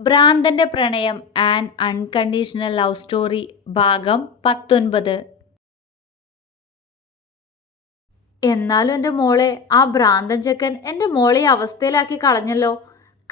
ഭ്രാന്തന്റെ പ്രണയം and unconditional love story ഭാഗം പത്തൊൻപത്. എന്നാലും എന്റെ മോളെ ആ ഭ്രാന്തൻ ചെക്കൻ എന്റെ മോളെ അവസ്ഥയിലാക്കി കളഞ്ഞല്ലോ.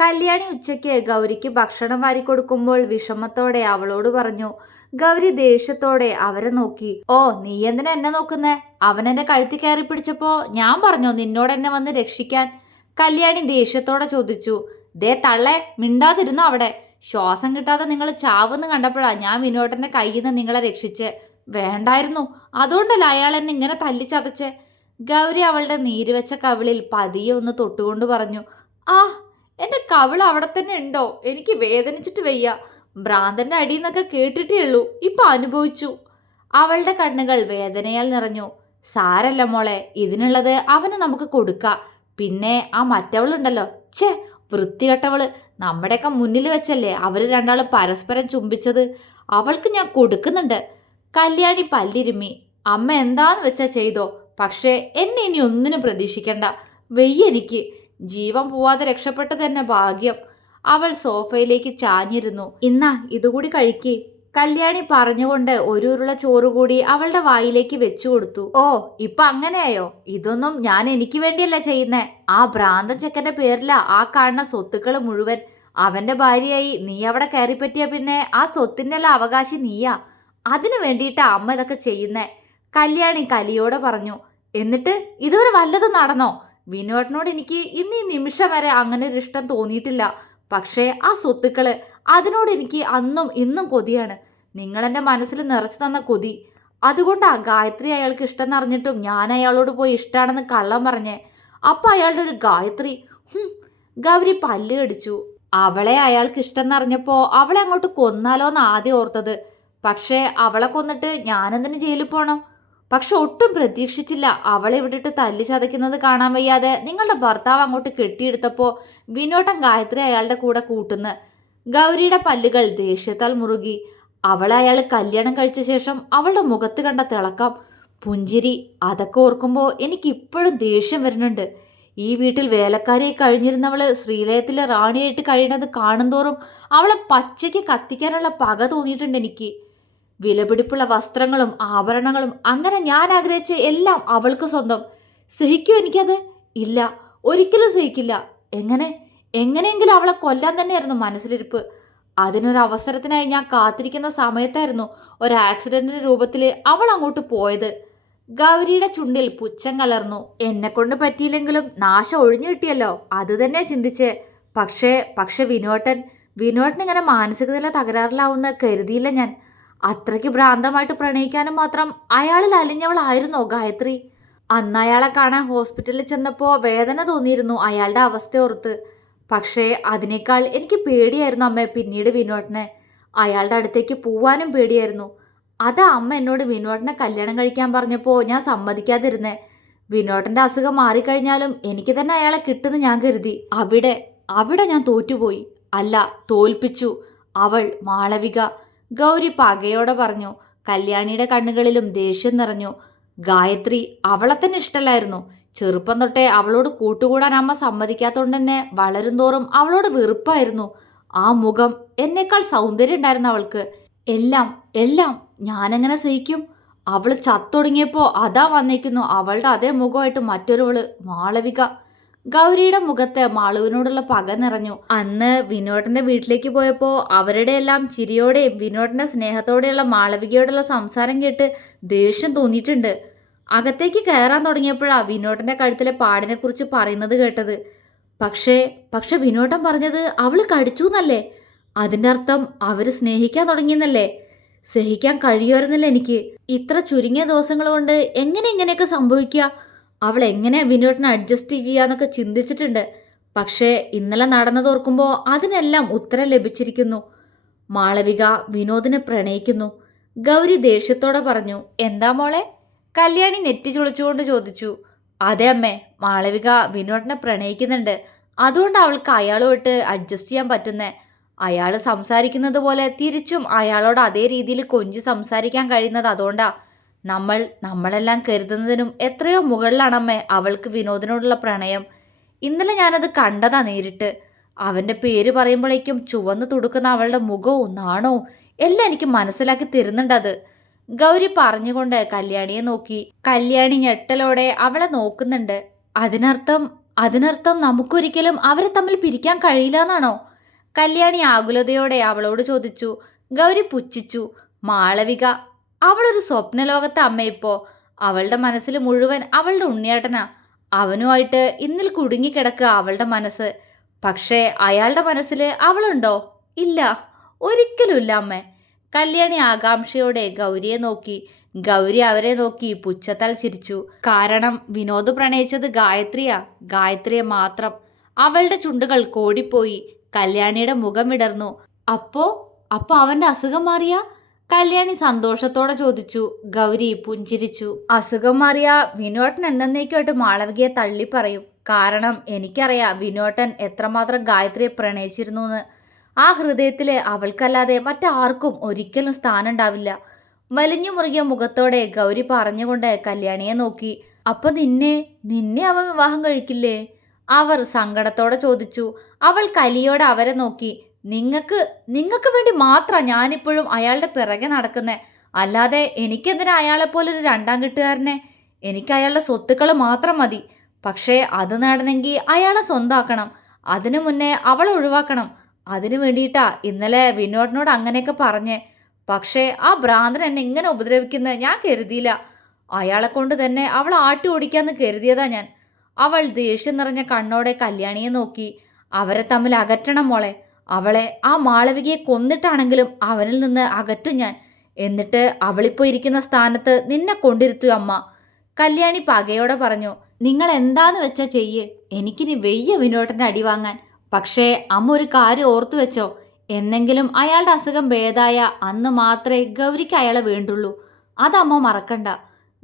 കല്യാണി ഉച്ചയ്ക്ക് ഗൗരിക്ക് ഭക്ഷണം വാരി കൊടുക്കുമ്പോൾ വിഷമത്തോടെ അവളോട് പറഞ്ഞു ഗൗരി ദേഷ്യത്തോടെ അവരെ നോക്കി. ഓ നീ എന്തിനാ എന്നെ നോക്കുന്നേ? അവൻ എന്നെ കഴുത്തി കയറി പിടിച്ചപ്പോ ഞാൻ പറഞ്ഞോ നിന്നോട് എന്നെ വന്ന് രക്ഷിക്കാൻ? കല്യാണി ദേഷ്യത്തോടെ ചോദിച്ചു ദേ തള്ളെ മിണ്ടാതിരുന്നു അവിടെ? ശ്വാസം കിട്ടാതെ നിങ്ങൾ ചാവെന്ന് കണ്ടപ്പോഴാ ഞാൻ വിനോട്ടന്റെ കയ്യിൽ നിന്ന് നിങ്ങളെ രക്ഷിച്ച്. വേണ്ടായിരുന്നു. അതുകൊണ്ടല്ല അയാൾ എന്നെ ഇങ്ങനെ തല്ലിച്ചതച്ച്? ഗൗരി അവളുടെ നീരുവെച്ച കവിളിൽ പതിയെ ഒന്ന് തൊട്ടുകൊണ്ട് പറഞ്ഞു ആ എന്റെ കവിൾ അവിടെ തന്നെ ഉണ്ടോ? എനിക്ക് വേദനിച്ചിട്ട് വയ്യ. ഭ്രാന്തന്റെ അടിയിൽ നിന്നൊക്കെ കേട്ടിട്ടേ ഉള്ളൂ. ഇപ്പൊ അനുഭവിച്ചു. അവളുടെ കണ്ണുകൾ വേദനയാൽ നിറഞ്ഞു. സാരല്ല മോളെ ഇതിനുള്ളത് അവന് നമുക്ക് കൊടുക്കാം. പിന്നെ ആ മറ്റവളുണ്ടല്ലോ. ഛേ വൃത്തികെട്ടവൾ നമ്മുടെയൊക്കെ മുന്നിൽ വെച്ചല്ലേ അവർ രണ്ടാളും പരസ്പരം ചുംബിച്ചത്? അവൾക്ക് ഞാൻ കൊടുക്കുന്നുണ്ട്. കല്യാണി പല്ലിരുമ്മി അമ്മ എന്താന്ന് വെച്ചാ ചെയ്തോ? പക്ഷേ എന്നെ ഇനി ഒന്നിനും പ്രതീക്ഷിക്കണ്ട. വെയ്യ എനിക്ക്. ജീവൻ പോവാതെ രക്ഷപ്പെട്ടത് തന്നെ ഭാഗ്യം. അവൾ സോഫയിലേക്ക് ചാഞ്ഞിരുന്നു. ഇന്നാ ഇതുകൂടി കഴിക്ക്. കല്യാണി പറഞ്ഞുകൊണ്ട് ഒരു ഉരുള ചോറ് കൂടി അവളുടെ വായിലേക്ക് വെച്ചു കൊടുത്തു. ഓ ഇപ്പൊ അങ്ങനെയായോ? ഇതൊന്നും ഞാൻ എനിക്ക് വേണ്ടിയല്ല ചെയ്യുന്നേ. ആ ഭ്രാന്തൻ ചെക്കന്റെ പേരില ആ കാണുന്ന സ്വത്തുക്കൾ മുഴുവൻ. അവന്റെ ഭാര്യയായി നീ അവിടെ കയറിപ്പറ്റിയ പിന്നെ ആ സ്വത്തിന്റെ എല്ലാം അവകാശി നീയാ. അതിനു വേണ്ടിയിട്ടാ അമ്മ ഇതൊക്കെ ചെയ്യുന്നേ. കല്യാണി കലിയോടെ പറഞ്ഞു എന്നിട്ട് ഇതുവരെ വല്ലതും നടന്നോ? വിനോട്ടിനോട് എനിക്ക് ഇന്ന് നിമിഷം വരെ അങ്ങനെ ഒരു ഇഷ്ടം തോന്നിയിട്ടില്ല. പക്ഷേ ആ സ്വത്തുക്കൾ അതിനോട് എനിക്ക് അന്നും ഇന്നും കൊതിയാണ്. നിങ്ങളെന്റെ മനസ്സിൽ നിറച്ചു തന്ന കൊതി. അതുകൊണ്ടാ ഗായത്രി അയാൾക്ക് ഇഷ്ടം എന്നറിഞ്ഞിട്ടും ഞാൻ അയാളോട് പോയി ഇഷ്ടമാണെന്ന് കള്ളം പറഞ്ഞേ അപ്പം അയാളുടെ ഒരു ഗായത്രി ഗൗരി പല്ല് കടിച്ചു. അവളെ അയാൾക്ക് ഇഷ്ടം എന്നറിഞ്ഞപ്പോൾ അവളെ അങ്ങോട്ട് കൊന്നാലോ എന്ന് ആദ്യം ഓർത്തത്. പക്ഷേ അവളെ കൊന്നിട്ട് ഞാനെന്തിനു ജയിലിൽ പോകണം പക്ഷെ ഒട്ടും പ്രതീക്ഷിച്ചില്ല. അവളെ വിട്ടിട്ട് തല്ലി ചതയ്ക്കുന്നത് കാണാൻ വയ്യാതെ നിങ്ങളുടെ ഭർത്താവ് അങ്ങോട്ട് കെട്ടിയെടുത്തപ്പോൾ വിനോട്ടം ഗായത്രി അയാളുടെ കൂടെ കൂട്ടുന്നു. ഗൗരിയുടെ പല്ലുകൾ ദേഷ്യത്താൽ മുറുകി. അവളെ അയാൾ കല്യാണം കഴിച്ച ശേഷം അവളുടെ മുഖത്ത് കണ്ട തിളക്കം. പുഞ്ചിരി അതൊക്കെ ഓർക്കുമ്പോൾ എനിക്ക് ഇപ്പോഴും ദേഷ്യം വരുന്നുണ്ട്. ഈ വീട്ടിൽ വേലക്കാരിയായി കഴിഞ്ഞിരുന്നവൾ ശ്രീലയത്തിലെ റാണിയായിട്ട് കഴിയുന്നത് കാണുന്തോറും അവളെ പച്ചയ്ക്ക് കത്തിക്കാനുള്ള പക തോന്നിയിട്ടുണ്ട് എനിക്ക്. വിലപിടിപ്പുള്ള വസ്ത്രങ്ങളും ആഭരണങ്ങളും അങ്ങനെ ഞാൻ ആഗ്രഹിച്ച എല്ലാം അവൾക്ക് സ്വന്തം. സഹിക്കോ എനിക്കത്? ഇല്ല. ഒരിക്കലും സഹിക്കില്ല. എങ്ങനെ? എങ്ങനെയെങ്കിലും അവളെ കൊല്ലാൻ തന്നെയായിരുന്നു മനസ്സിലിരിപ്പ്. അതിനൊരു അവസരത്തിനായി ഞാൻ കാത്തിരിക്കുന്ന സമയത്തായിരുന്നു ഒരു ആക്സിഡന്റിന്റെ രൂപത്തിൽ അവൾ അങ്ങോട്ട് പോയത്. ഗൗരിയുടെ ചുണ്ടിൽ പുച്ഛം കലർന്നു. എന്നെ കൊണ്ട് പറ്റിയില്ലെങ്കിലും നാശം ഒഴിഞ്ഞു കിട്ടിയല്ലോ. അത് തന്നെ ചിന്തിച്ചേ. പക്ഷേ പക്ഷെ വിനോട്ടൻ വിനോട്ടൻ ഇങ്ങനെ മാനസികതയിലെ തകരാറിലാവുന്ന കരുതിയില്ല ഞാൻ. അത്രയ്ക്ക് ഭ്രാന്തമായിട്ട് പ്രണയിക്കാനും മാത്രം അയാളിൽ അലിഞ്ഞവളായിരുന്നോ ഗായത്രി? അന്ന് അയാളെ കാണാൻ ഹോസ്പിറ്റലിൽ ചെന്നപ്പോൾ വേദന തോന്നിയിരുന്നു അയാളുടെ അവസ്ഥ ഓർത്ത്. പക്ഷേ അതിനേക്കാൾ എനിക്ക് പേടിയായിരുന്നു അമ്മ പിന്നീട് വിനോട്ടിനെ. അയാളുടെ അടുത്തേക്ക് പോവാനും പേടിയായിരുന്നു. അതാ അമ്മ എന്നോട് വിനോട്ടിനെ കല്യാണം കഴിക്കാൻ പറഞ്ഞപ്പോൾ ഞാൻ സമ്മതിക്കാതിരുന്നേ. വിനോട്ടന്റെ അസുഖം മാറിക്കഴിഞ്ഞാലും എനിക്ക് തന്നെ അയാളെ കിട്ടുമെന്ന് ഞാൻ കരുതി. അവിടെ അവിടെ ഞാൻ തോറ്റുപോയി. അല്ല തോൽപ്പിച്ചു. അവൾ മാളവിക. ഗൗരി പകയോടെ പറഞ്ഞു കല്യാണിയുടെ കണ്ണുകളിലും ദേഷ്യം നിറഞ്ഞു. ഗായത്രി അവളെ തന്നെ ഇഷ്ടമല്ലായിരുന്നു ചെറുപ്പം തൊട്ടേ അവളോട് കൂട്ടുകൂടാൻ അമ്മ സമ്മതിക്കാത്തോണ്ട് തന്നെ വളരുംതോറും അവളോട് വെറുപ്പായിരുന്നു. ആ മുഖം എന്നേക്കാൾ സൗന്ദര്യം ഉണ്ടായിരുന്നു അവൾക്ക്. എല്ലാം എല്ലാം ഞാനെങ്ങനെ സഹിക്കും? അവൾ ചത്തൊടുങ്ങിയപ്പോ അതാ വന്നിരിക്കുന്നു അവളുടെ അതേ മുഖമായിട്ട് മറ്റൊരുവൾ മാളവിക. ഗൗരിയുടെ മുഖത്ത് മാളുവിനോടുള്ള പക നിറഞ്ഞു. അന്ന് വിനോദിന്റെ വീട്ടിലേക്ക് പോയപ്പോൾ അവരുടെ എല്ലാം ചിരിയോടെയും വിനോദിന്റെ സ്നേഹത്തോടെയുള്ള മാളവികയോടുള്ള സംസാരം കേട്ട് ദേഷ്യം തോന്നിയിട്ടുണ്ട്. അകത്തേക്ക് കയറാൻ തുടങ്ങിയപ്പോഴാ വിനോദിന്റെ കഴുത്തിലെ പാടിനെ കുറിച്ച് പറയുന്നത് കേട്ടത്. പക്ഷേ പക്ഷെ വിനോദം പറഞ്ഞത് അവൾ കടിച്ചു എന്നല്ലേ അതിന്റെ അർത്ഥം അവർ സ്നേഹിക്കാൻ തുടങ്ങിയെന്നല്ലേ? സഹിക്കാൻ കഴിയുമായിരുന്നില്ല എനിക്ക്. ഇത്ര ചുരുങ്ങിയ ദിവസങ്ങൾ കൊണ്ട് എങ്ങനെ ഇങ്ങനെയൊക്കെ സംഭവിക്കുക അവൾ എങ്ങനെ വിനോദിനെ അഡ്ജസ്റ്റ് ചെയ്യാന്നൊക്കെ ചിന്തിച്ചിട്ടുണ്ട്. പക്ഷേ ഇന്നലെ നടന്നതോർക്കുമ്പോൾ അതിനെല്ലാം ഉത്തരം ലഭിച്ചിരിക്കുന്നു. മാളവിക വിനോദിനെ പ്രണയിക്കുന്നു. ഗൗരി ദേഷ്യത്തോടെ പറഞ്ഞു എന്താ മോളെ? കല്യാണി നെറ്റി ചുളിച്ചുകൊണ്ട് ചോദിച്ചു അതെ അമ്മേ മാളവിക വിനോദിനെ പ്രണയിക്കുന്നുണ്ട്. അതുകൊണ്ട് അവൾക്ക് അയാളുമായിട്ട് അഡ്ജസ്റ്റ് ചെയ്യാൻ പറ്റുന്നേ? അയാൾ സംസാരിക്കുന്നത് പോലെ തിരിച്ചും അയാളോട് അതേ രീതിയിൽ കൊഞ്ചി സംസാരിക്കാൻ കഴിയുന്നത് അതുകൊണ്ടാ. നമ്മൾ നമ്മളെല്ലാം കരുതുന്നതിനും എത്രയോ മുകളിലാണമ്മേ അവൾക്ക് വിനോദിനോടുള്ള പ്രണയം. ഇന്നലെ ഞാനത് കണ്ടതാ നേരിട്ട്. അവന്റെ പേര് പറയുമ്പോഴേക്കും ചുവന്ന് തുടുക്കുന്ന അവളുടെ മുഖവും നാണവും എല്ലാം എനിക്ക് മനസ്സിലാക്കി തരുന്നുണ്ടത്. ഗൗരി പറഞ്ഞുകൊണ്ട് കല്യാണിയെ നോക്കി. കല്യാണി ഞെട്ടലോടെ അവളെ നോക്കുന്നുണ്ട്. അതിനർത്ഥം അതിനർത്ഥം നമുക്കൊരിക്കലും അവരെ തമ്മിൽ പിരിക്കാൻ കഴിയില്ല എന്നാണോ? കല്യാണി ആകുലതയോടെ അവളോട് ചോദിച്ചു. ഗൗരി പുച്ഛിച്ചു. മാളവിക അവളൊരു സ്വപ്നലോകത്തെ അമ്മയിപ്പോ അവളുടെ മനസ്സിൽ മുഴുവൻ അവളുടെ ഉണ്ണിയേട്ടനാ. അവനുമായിട്ട് ഇന്നിൽ കുടുങ്ങിക്കിടക്കുക അവളുടെ മനസ്സ്. പക്ഷേ അയാളുടെ മനസ്സിൽ അവളുണ്ടോ? ഇല്ല. ഒരിക്കലുമില്ല അമ്മേ. കല്യാണി ആകാംക്ഷയോടെ ഗൗരിയെ നോക്കി. ഗൗരി അവരെ നോക്കി പുച്ഛത്താൽ ചിരിച്ചു. കാരണം വിനോദ് പ്രണയിച്ചത് ഗായത്രിയാ. ഗായത്രിയെ മാത്രം. അവളുടെ ചുണ്ടുകൾ കോടിപ്പോയി. കല്യാണിയുടെ മുഖം വിടർന്നു അപ്പോ? അപ്പോ അവന്റെ അസുഖം മാറിയ? കല്യാണി സന്തോഷത്തോടെ ചോദിച്ചു. ഗൗരി പുഞ്ചിരിച്ചു. അസുഖം മാറിയ വിനോട്ടൻ എന്നേക്കുമായിട്ട് മാളവികയെ തള്ളി പറയും. കാരണം എനിക്കറിയാം വിനോട്ടൻ എത്രമാത്രം ഗായത്രിയെ പ്രണയിച്ചിരുന്നു എന്ന് ആ ഹൃദയത്തിലെ അവൾക്കല്ലാതെ മറ്റാർക്കും ഒരിക്കലും സ്ഥാനം ഉണ്ടാവില്ല വലിഞ്ഞു മുറുകിയ മുഖത്തോടെ ഗൗരി പറഞ്ഞുകൊണ്ട് കല്യാണിയെ നോക്കി. അപ്പൊ നിന്നെ നിന്നെ അവൻ വിവാഹം കഴിക്കില്ലേ? അവർ സങ്കടത്തോടെ ചോദിച്ചു. അവൾ കലിയോടെ അവരെ നോക്കി. നിങ്ങൾക്ക് നിങ്ങൾക്ക് വേണ്ടി മാത്രം ഞാനിപ്പോഴും അയാളുടെ പിറകെ നടക്കുന്നത് അല്ലാതെ എനിക്കെന്തിനാ അയാളെ പോലൊരു രണ്ടാം കെട്ടുകാരനെ? എനിക്ക് അയാളുടെ സ്വത്തുക്കൾ മാത്രം മതി. പക്ഷേ അത് നേടണമെങ്കിൽ അയാളെ സ്വന്തമാക്കണം അതിനു മുന്നേ അവളെ ഒഴിവാക്കണം. അതിനു വേണ്ടിയിട്ടാ ഇന്നലെ വിനോദിനോട് അങ്ങനെയൊക്കെ പറഞ്ഞേ. പക്ഷേ ആ ഭ്രാന്തൻ എന്നെ ഇങ്ങനെ ഉപദ്രവിക്കുന്നത് ഞാൻ കരുതിയില്ല. അയാളെ കൊണ്ട് തന്നെ അവൾ ആട്ടി ഓടിക്കാന്ന് കരുതിയതാ ഞാൻ. അവൾ ദേഷ്യം നിറഞ്ഞ കണ്ണോടെ കല്യാണിയെ നോക്കി. അവരെ തമ്മിൽ അകറ്റണം മോളെ. അവളെ ആ മാളവികയെ കൊന്നിട്ടാണെങ്കിലും അവനിൽ നിന്ന് അകറ്റും ഞാൻ. എന്നിട്ട് അവളിപ്പോ ഇരിക്കുന്ന സ്ഥാനത്ത് നിന്നെ കൊണ്ടിരുത്തു അമ്മ. കല്യാണി പകയോടെ പറഞ്ഞു നിങ്ങൾ എന്താന്ന് വെച്ചാ ചെയ്യേ? എനിക്കിനി വെയ്യ വിനോട്ടന്റെ അടി വാങ്ങാൻ. പക്ഷേ അമ്മ ഒരു കാര്യം ഓർത്തു വെച്ചോ? എന്നെങ്കിലും അയാളുടെ അസുഖം ഭേദായ അന്ന് മാത്രമേ ഗൗരിക്ക് അയാളെ വേണ്ടുള്ളൂ. അതമ്മ മറക്കണ്ട.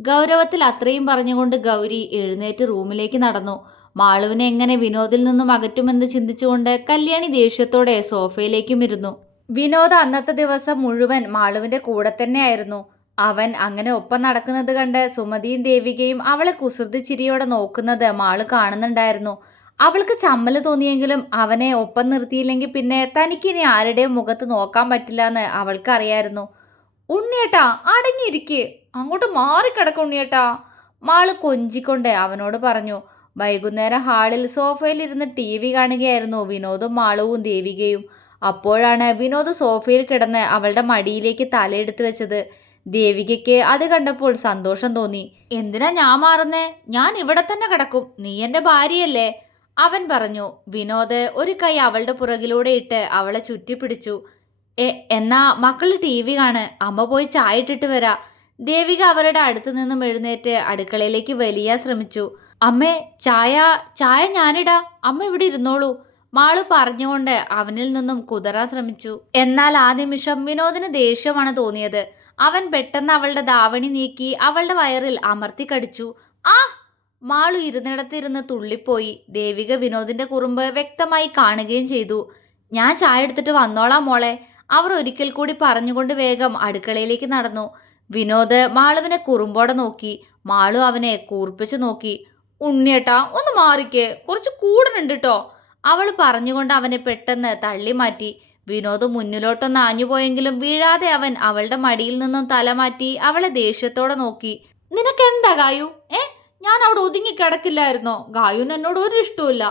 ഗൗരവത്തിൽ അത്രയും പറഞ്ഞുകൊണ്ട് ഗൗരി എഴുന്നേറ്റ് റൂമിലേക്ക് നടന്നു. മാളുവിനെ എങ്ങനെ വിനോദിൽ നിന്നും അകറ്റുമെന്ന് ചിന്തിച്ചുകൊണ്ട് കല്യാണി ദേഷ്യത്തോടെ സോഫയിലേക്കും ഇരുന്നു. വിനോദ് അന്നത്തെ ദിവസം മുഴുവൻ മാളുവിന്റെ കൂടെ തന്നെയായിരുന്നു. അവൻ അങ്ങനെ ഒപ്പം നടക്കുന്നത് കണ്ട് സുമതിയും ദേവികയും അവളെ കുസൃതി ചിരിയോടെ നോക്കുന്നത് മാൾ കാണുന്നുണ്ടായിരുന്നു. അവൾക്ക് ചമ്മൽ തോന്നിയെങ്കിലും അവനെ ഒപ്പം നിർത്തിയില്ലെങ്കിൽ പിന്നെ തനിക്കിനി ആരുടെയും മുഖത്ത് നോക്കാൻ പറ്റില്ല എന്ന് അവൾക്കറിയായിരുന്നു. ഉണ്ണിയേട്ടാ അടങ്ങിയിരിക്കേ. അങ്ങോട്ട് മാറിക്കിടക്ക ഉണ്ണിയേട്ടാ. മാൾ കൊഞ്ചിക്കൊണ്ട് അവനോട് പറഞ്ഞു വൈകുന്നേരം ഹാളിൽ സോഫയിലിരുന്ന് ടി വി കാണുകയായിരുന്നു വിനോദും മാളവും ദേവികയും. അപ്പോഴാണ് വിനോദ് സോഫയിൽ കിടന്ന് അവളുടെ മടിയിലേക്ക് തലയെടുത്ത് വെച്ചത്. ദേവികയ്ക്ക് അത് കണ്ടപ്പോൾ സന്തോഷം തോന്നി. എന്തിനാ ഞാൻ മാറുന്നേ? ഞാൻ ഇവിടെ തന്നെ കിടക്കും. നീ എന്റെ ഭാര്യയല്ലേ? അവൻ പറഞ്ഞു. വിനോദ് ഒരു കൈ അവളുടെ പുറകിലൂടെ ഇട്ട് അവളെ ചുറ്റിപ്പിടിച്ചു. എ എന്നാ മക്കൾ ടി വി കാണ്. അമ്മ പോയി ചായ ഇട്ടിട്ട് വരാ. ദേവിക അവരുടെ അടുത്തു നിന്നും എഴുന്നേറ്റ് അടുക്കളയിലേക്ക് വലിയ ശ്രമിച്ചു. അമ്മേ ചായ ചായ ഞാനിടാ. അമ്മ ഇവിടെ ഇരുന്നോളൂ. മാൾ പറഞ്ഞുകൊണ്ട് അവനിൽ നിന്നും കുതറാൻ ശ്രമിച്ചു. എന്നാൽ ആ നിമിഷം വിനോദിന് ദേഷ്യമാണ് തോന്നിയത്. അവൻ പെട്ടെന്ന് അവളുടെ ദാവണി നീക്കി അവളുടെ വയറിൽ അമർത്തി കടിച്ചു. ആ! മാളു ഇരുന്നിടത്തിരുന്ന് തുള്ളിപ്പോയി. ദേവിക വിനോദിന്റെ കുറുമ്പ് വ്യക്തമായി കാണുകയും ചെയ്തു. ഞാൻ ചായ എടുത്തിട്ട് വന്നോളാം മോളെ. അവർ ഒരിക്കൽ കൂടി പറഞ്ഞുകൊണ്ട് വേഗം അടുക്കളയിലേക്ക് നടന്നു. വിനോദ് മാളുവിനെ കുറുമ്പോടെ നോക്കി. മാളു അവനെ കൂർപ്പിച്ച് നോക്കി. ഉണ്ണിയേട്ടാ ഒന്ന് മാറിക്കേ. കുറച്ച് കൂടുന്നുണ്ട് കേട്ടോ അവൾ പറഞ്ഞുകൊണ്ട് അവനെ പെട്ടെന്ന് തള്ളി മാറ്റി വിനോദ് മുന്നിലോട്ടൊന്ന് ആഞ്ഞുപോയെങ്കിലും വീഴാതെ അവൻ അവളുടെ മടിയിൽ നിന്നും തലമാറ്റി അവളെ ദേഷ്യത്തോടെ നോക്കി. നിനക്കെന്താ ഗായു? ഏ? ഞാൻ അവിടെ ഒതുങ്ങി കിടക്കില്ലായിരുന്നോ? ഗായുന് എന്നോട് ഒരു ഇഷ്ടമില്ല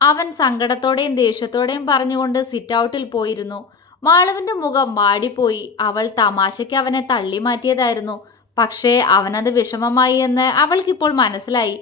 അവൻ സങ്കടത്തോടെയും ദേഷ്യത്തോടെയും പറഞ്ഞുകൊണ്ട് സിറ്റ് ഔട്ടിൽ പോയിരുന്നു. മാളവിന്റെ മുഖം വാടിപ്പോയി. അവൾ തമാശയ്ക്ക് അവനെ തള്ളി മാറ്റിയതായിരുന്നു പക്ഷേ അവനത് വിഷമമായി എന്ന് അവൾക്കിപ്പോൾ മനസ്സിലായി.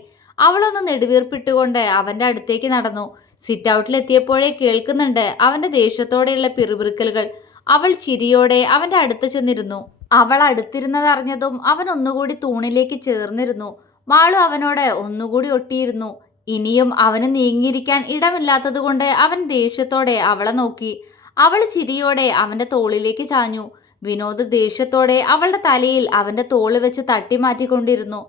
അവളൊന്ന് നെടുവീർപ്പിട്ടുകൊണ്ട് അവന്റെ അടുത്തേക്ക് നടന്നു. സിറ്റ് ഔട്ടിലെത്തിയപ്പോഴേ കേൾക്കുന്നുണ്ട് അവന്റെ ദേഷ്യത്തോടെയുള്ള പിറുപിറുക്കലുകൾ. അവൾ ചിരിയോടെ അവന്റെ അടുത്ത് ചെന്നിരുന്നു. അവൾ അടുത്തിരുന്നതറിഞ്ഞതും അവൻ ഒന്നുകൂടി തൂണിലേക്ക് ചേർന്നിരുന്നു. മാളു അവനോട് ഒന്നുകൂടി ഒട്ടിയിരുന്നു. ഇനിയും അവന് നീങ്ങിയിരിക്കാൻ ഇടമില്ലാത്തതുകൊണ്ട് അവൻ ദേഷ്യത്തോടെ അവളെ നോക്കി. അവൾ ചിരിയോടെ അവന്റെ തോളിലേക്ക് ചാഞ്ഞു. വിനോദ് ദേഷ്യത്തോടെ അവളുടെ തലയിൽ അവന്റെ തോൾ വെച്ച് തട്ടി മാറ്റിക്കൊണ്ടിരുന്നു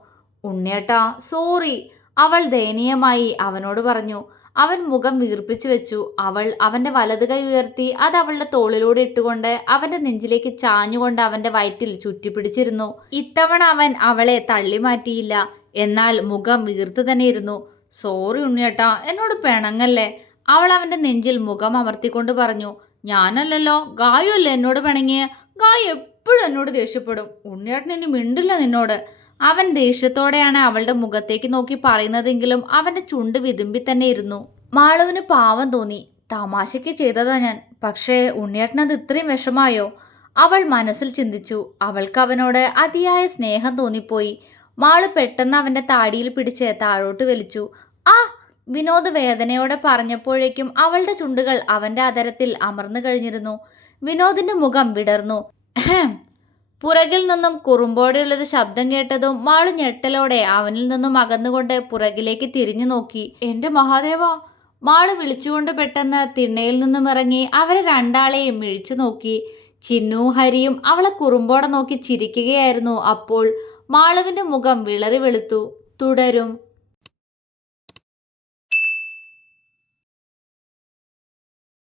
ഉണ്ണിയേട്ടാ സോറി അവൾ ദയനീയമായി അവനോട് പറഞ്ഞു അവൻ മുഖം വീർപ്പിച്ചു വെച്ചു. അവൾ അവന്റെ വലത് കൈ ഉയർത്തി അത് അവളുടെ തോളിലൂടെ ഇട്ടുകൊണ്ട് അവന്റെ നെഞ്ചിലേക്ക് ചാഞ്ഞുകൊണ്ട് അവന്റെ വയറ്റിൽ ചുറ്റിപ്പിടിച്ചിരുന്നു. ഇത്തവണ അവൻ അവളെ തള്ളി മാറ്റിയില്ല. എന്നാൽ മുഖം വീർത്തു തന്നെ ഇരുന്നു. സോറി ഉണ്ണിയേട്ടാ എന്നോട് പിണങ്ങല്ലേ? അവൾ അവന്റെ നെഞ്ചിൽ മുഖം അമർത്തിക്കൊണ്ട് പറഞ്ഞു ഞാനല്ലല്ലോ ഗായുല്ലേ എന്നോട് പിണങ്ങിയ? ഗായു എപ്പോഴും എന്നോട് ദേഷ്യപ്പെടും. ഉണ്ണിയേട്ടൻ ഇനി മിണ്ടില്ല നിന്നോട്. അവൻ ദേഷ്യത്തോടെയാണ് അവളുടെ മുഖത്തേക്ക് നോക്കി പറയുന്നതെങ്കിലും അവന്റെ ചുണ്ട് വിതുമ്പി തന്നെ ഇരുന്നു. മാളുവിന് പാവം തോന്നി. തമാശയ്ക്ക് ചെയ്തതാ ഞാൻ. പക്ഷേ ഉണ്ണിയേട്ടനത് ഇത്രയും വിഷമായോ? അവൾ മനസ്സിൽ ചിന്തിച്ചു. അവൾക്ക് അവനോട് അതിയായ സ്നേഹം തോന്നിപ്പോയി. മാൾ പെട്ടെന്ന് അവന്റെ താടിയിൽ പിടിച്ച് താഴോട്ട് വലിച്ചു. ആ! വിനോദ് വേദനയോടെ പറഞ്ഞപ്പോഴേക്കും അവളുടെ ചുണ്ടുകൾ അവന്റെ അതരത്തിൽ അമർന്നു കഴിഞ്ഞിരുന്നു. വിനോദിന്റെ മുഖം വിടർന്നു. പുറകിൽ നിന്നും കുറുമ്പോടെയുള്ളൊരു ശബ്ദം കേട്ടതും മാളു ഞെട്ടലോടെ അവനിൽ നിന്നും അകന്നുകൊണ്ട് പുറകിലേക്ക് തിരിഞ്ഞു നോക്കി. എന്റെ മഹാദേവ മാൾ വിളിച്ചുകൊണ്ട് പെട്ടെന്ന് തിണ്ണയിൽ നിന്നും ഇറങ്ങി അവരെ രണ്ടാളെയും മിഴിച്ചു നോക്കി. ചിന്നു ഹരിയും അവളെ കുറുമ്പോടെ നോക്കി ചിരിക്കുകയായിരുന്നു അപ്പോൾ മാളുവിന്റെ മുഖം വിളറി വെളുത്തു. തുടരും.